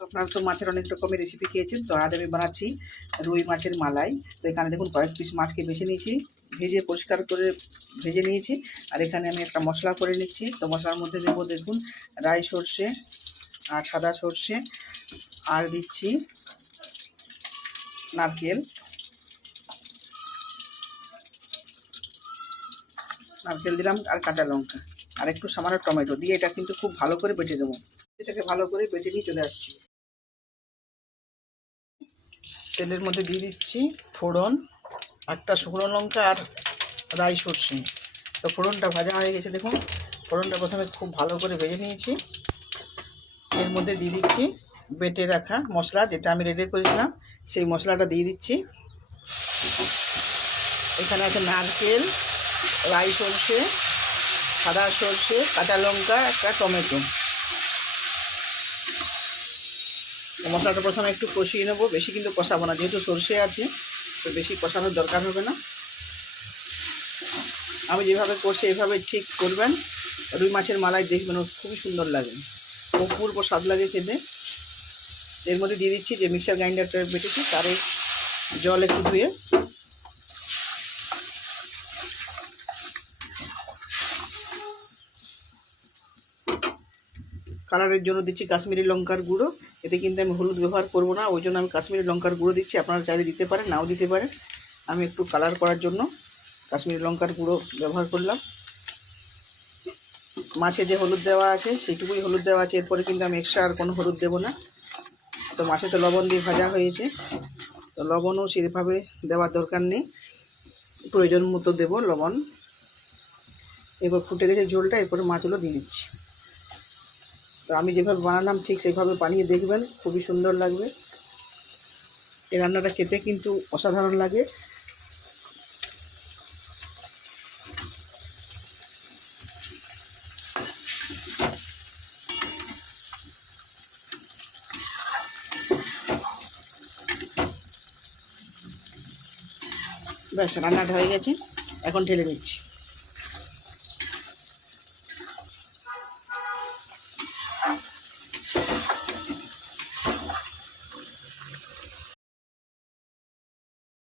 আপনারা তো মাছের অনেক রকমের রেসিপি খেয়েছেন, তো আজ আমি বানাচ্ছি রুই মাছের মালাই। তো এখানে দেখুন কয়েক পিস মাছকে বেছে নিয়েছি, ভেজে পরিষ্কার করে ভেজে নিয়েছি। আর এখানে আমি একটা মশলা করে নিচ্ছি। তো মশলার মধ্যে দেবো দেখুন রাই সর্ষে আর সাদা সর্ষে, আর দিচ্ছি নারকেল দিলাম, আর কাঁচা লঙ্কা, আর একটু সামান্য টমেটো দিয়ে এটা কিন্তু খুব ভালো করে বেটে দেবো। এটাকে ভালো করে বেটে নিয়ে চলে আসছি। তেলের মধ্যে দিয়ে দিচ্ছি ফোড়ন, একটা শুকনো লঙ্কা আর রাই সর্ষে। তো ফোড়নটা ভাজা হয়ে গেছে দেখুন। ফোড়নটা প্রথমে খুব ভালো করে ভেজে নিয়েছি। এর মধ্যে দিয়ে দিচ্ছি বেটে রাখা মশলা, যেটা আমি রেডি করেছিলাম সেই মশলাটা দিয়ে দিচ্ছি। এখানে আছে নারকেল, রাই সর্ষে, সাদা সর্ষে, কাঁচা লঙ্কা, একটা টমেটো। মশলাটা প্রথমে একটু কষিয়ে নেবো, বেশি কিন্তু কষাবো না, যেহেতু সর্ষে আছে তো বেশি কষানোর দরকার হবে না। আমি যেভাবে করছি এইভাবে ঠিক করবেন। রুই মাছের মালাই দেখবেন খুবই সুন্দর লাগে, অপূর্ব স্বাদ লাগে খেতে। এর মধ্যে দিয়ে দিচ্ছি যে মিক্সার গ্রাইন্ডারটা বেটেছি, তার জল একটু ধুয়ে কালারের জন্য দিচ্ছি কাশ্মীরি লঙ্কার গুঁড়ো। এতে কিন্তু আমি হলুদ ব্যবহার করব না, ওই জন্য আমি কাশ্মীরি লঙ্কার গুঁড়ো দিচ্ছি। আপনারা চাইলে দিতে পারেন, নাও দিতে পারেন। আমি একটু কালার করার জন্য কাশ্মীরি লঙ্কার গুঁড়ো ব্যবহার করলাম। মাছে যে হলুদ দেওয়া আছে সেইটুকুই হলুদ দেওয়া আছে, এরপরে কিন্তু আমি এক্সট্রা আর কোনো হলুদ দেবো না। তো মাছে তো লবণ দিয়ে ভাজা হয়েছে, তো লবণও সেভাবে দেওয়ার দরকার নেই, প্রয়োজন মতো দেবো লবণ। এবার ফুটে গেছে ঝোলটা, এরপরে মাছগুলো দিয়ে দিচ্ছি। তো আমি যেভাবে বানালাম ঠিক সেইভাবে বানিয়ে দেখবেন, খুবই সুন্দর লাগবে। এই রান্নাটা খেতে কিন্তু অসাধারণ লাগে। ব্যাস রান্নাটা হয়ে গেছে, এখন ঢেলে নিচ্ছি।